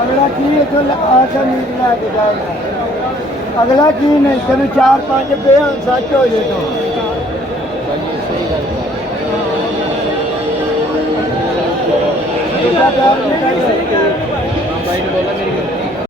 अगला की आशा नींद लैके जाएगा अगला की नहीं तेन 4-5 बेहन सच हो जाए तो